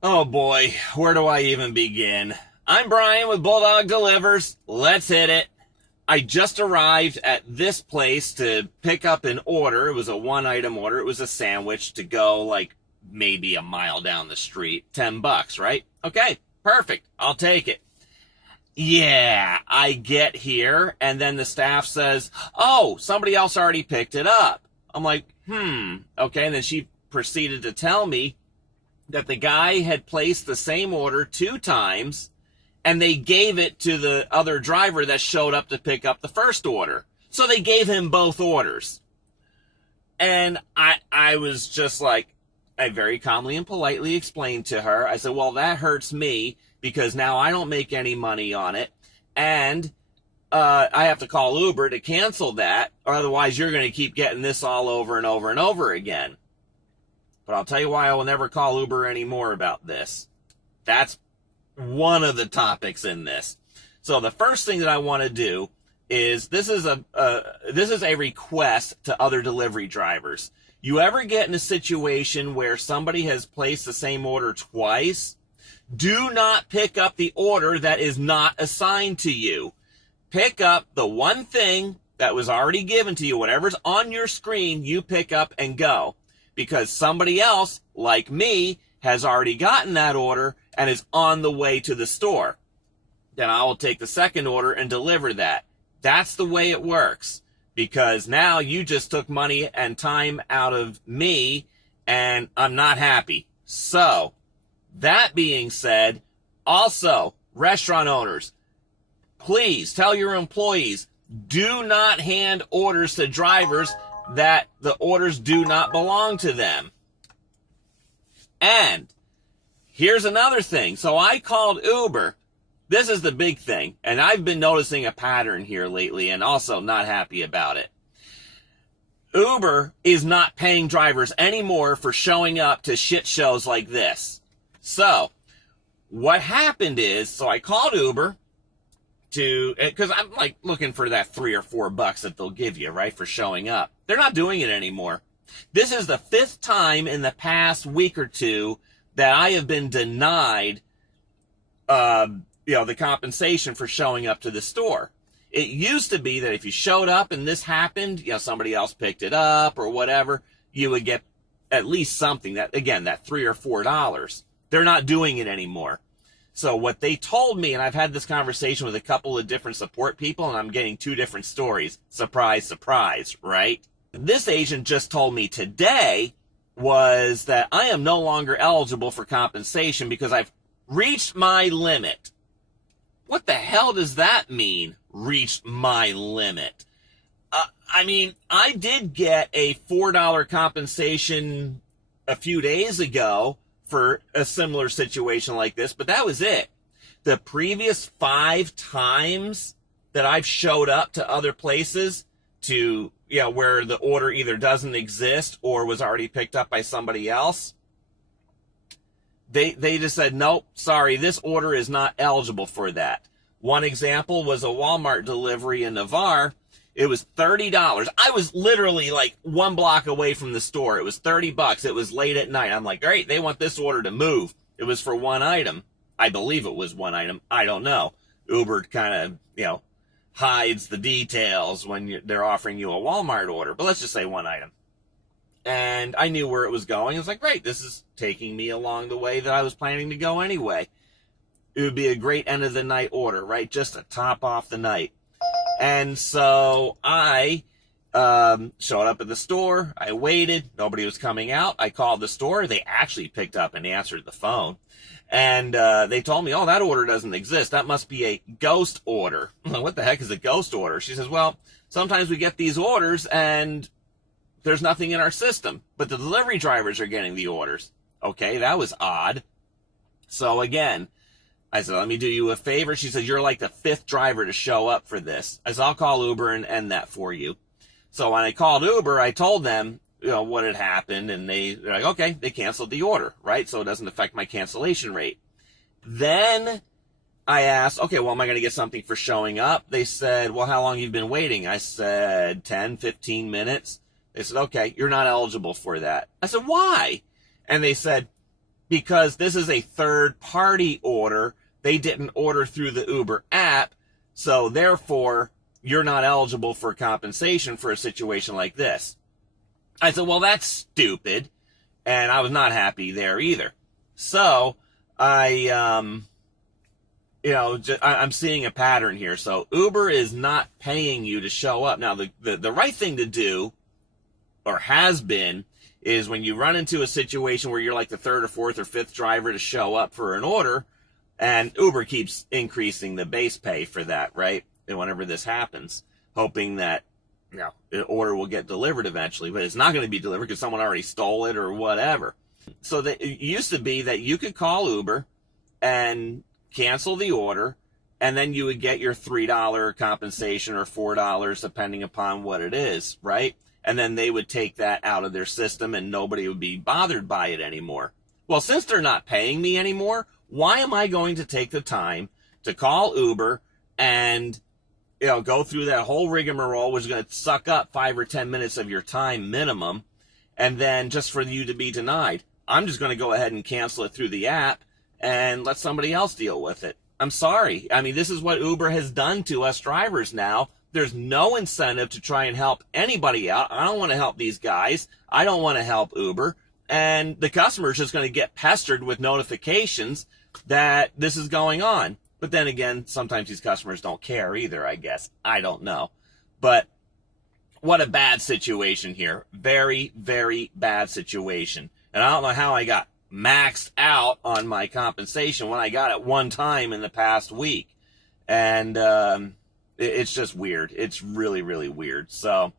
Oh boy, where do I even begin? I'm Brian with Bulldog Delivers. Let's hit it. I just arrived at this place to pick up an order. It was a one item order. It was a sandwich to go like maybe a mile down the street. $10, right? Okay, perfect. I'll take it. Yeah, I get here and then the staff says, "Oh, somebody else already picked it up." I'm like, okay. And then she proceeded to tell me that the guy had placed the same order two times and they gave it to the other driver that showed up to pick up the first order. So they gave him both orders. And I was just like, I very calmly and politely explained to her. I said, well, that hurts me because now I don't make any money on it. And I have to call Uber to cancel that, or otherwise you're going to keep getting this all over and over and over again. But I'll tell you why I will never call Uber anymore about this. That's one of the topics in this. So the first thing that I want to do is this is a request to other delivery drivers. You ever get in a situation where somebody has placed the same order twice? Do not pick up the order that is not assigned to you. Pick up the one thing that was already given to you. Whatever's on your screen, you pick up and go. Because somebody else, like me, has already gotten that order and is on the way to the store. Then I will take the second order and deliver that. That's the way it works. Because now you just took money and time out of me, and I'm not happy. So, that being said, also, restaurant owners, please tell your employees, do not hand orders to drivers that the orders do not belong to them. And here's another thing. So I called Uber. This is the big thing. And I've been noticing a pattern here lately and also not happy about it. Uber is not paying drivers anymore for showing up to shit shows like this. So what happened is, so I called Uber because I'm like looking for that $3 or $4 that they'll give you, right, for showing up. They're not doing it anymore. This is the fifth time in the past week or two that I have been denied, the compensation for showing up to the store. It used to be that if you showed up and this happened, somebody else picked it up or whatever, you would get at least something, that $3 or $4. They're not doing it anymore. So what they told me, and I've had this conversation with a couple of different support people, and I'm getting two different stories. Surprise, surprise, right? This agent just told me today was that I am no longer eligible for compensation because I've reached my limit. What the hell does that mean, reached my limit? I did get a $4 compensation a few days ago for a similar situation like this, but that was it. The previous 5 times that I've showed up to other places to, where the order either doesn't exist or was already picked up by somebody else, they just said, nope, sorry, this order is not eligible for that. One example was a Walmart delivery in Navarre. It was $30. I was literally like 1 block away from the store. It was $30. It was late at night. I'm like, great, they want this order to move. It was for one item. I believe it was one item. I don't know. Uber kind of, hides the details when they're offering you a Walmart order. But let's just say one item. And I knew where it was going. I was like, great, this is taking me along the way that I was planning to go anyway. It would be a great end of the night order, right? Just to top off the night. And so I showed up at the store. I waited. Nobody was coming out. I called the store. They actually picked up and answered the phone. And they told me, oh, that order doesn't exist. That must be a ghost order. I'm like, what the heck is a ghost order? She says, well, sometimes we get these orders and there's nothing in our system, but the delivery drivers are getting the orders. Okay, that was odd. So again, I said, let me do you a favor. She said, you're like the 5th driver to show up for this. I said, I'll call Uber and end that for you. So when I called Uber, I told them, what had happened, and they're like, okay, they canceled the order, right? So it doesn't affect my cancellation rate. Then I asked, okay, well, am I going to get something for showing up? They said, well, how long you've been waiting? I said, 10, 15 minutes. They said, okay, you're not eligible for that. I said, why? And they said, because this is a third-party order. They didn't order through the Uber app, so therefore you're not eligible for compensation for a situation like this. I said, well, that's stupid, and I was not happy there either. So I'm seeing a pattern here. So Uber is not paying you to show up. Now, the right thing to do, or has been, is when you run into a situation where you're like the third or fourth or fifth driver to show up for an order, and Uber keeps increasing the base pay for that, right? And whenever this happens, hoping that the order will get delivered eventually, but it's not going to be delivered because someone already stole it or whatever. So it used to be that you could call Uber and cancel the order, and then you would get your $3 compensation or $4, depending upon what it is, right? And then they would take that out of their system and nobody would be bothered by it anymore. Well, since they're not paying me anymore, why am I going to take the time to call Uber and go through that whole rigmarole, which is going to suck up 5 or 10 minutes of your time minimum, and then just for you to be denied? I'm just going to go ahead and cancel it through the app and let somebody else deal with it. I'm sorry. I mean, this is what Uber has done to us drivers now. There's no incentive to try and help anybody out. I don't want to help these guys. I don't want to help Uber. And the customer is just going to get pestered with notifications that this is going on. But then again, sometimes these customers don't care either, I guess. I don't know. But what a bad situation here. Very, very bad situation. And I don't know how I got maxed out on my compensation when I got it one time in the past week. And it's just weird. It's really, really weird. So,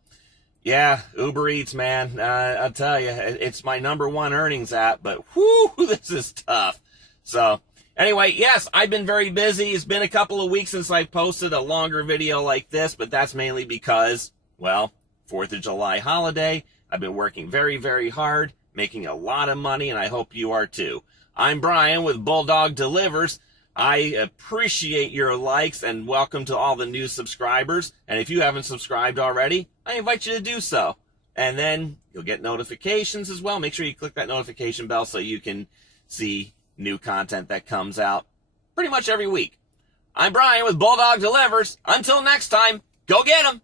yeah, Uber Eats, man. I'll tell you, it's my #1 earnings app, but whoo, this is tough. So, anyway, yes, I've been very busy. It's been a couple of weeks since I posted a longer video like this, but that's mainly because, well, 4th of July holiday. I've been working very, very hard, making a lot of money, and I hope you are too. I'm Brian with Bulldog Delivers. I appreciate your likes, and welcome to all the new subscribers. And if you haven't subscribed already, I invite you to do so. And then you'll get notifications as well. Make sure you click that notification bell so you can see new content that comes out pretty much every week. I'm Brian with Bulldog Delivers. Until next time, go get 'em!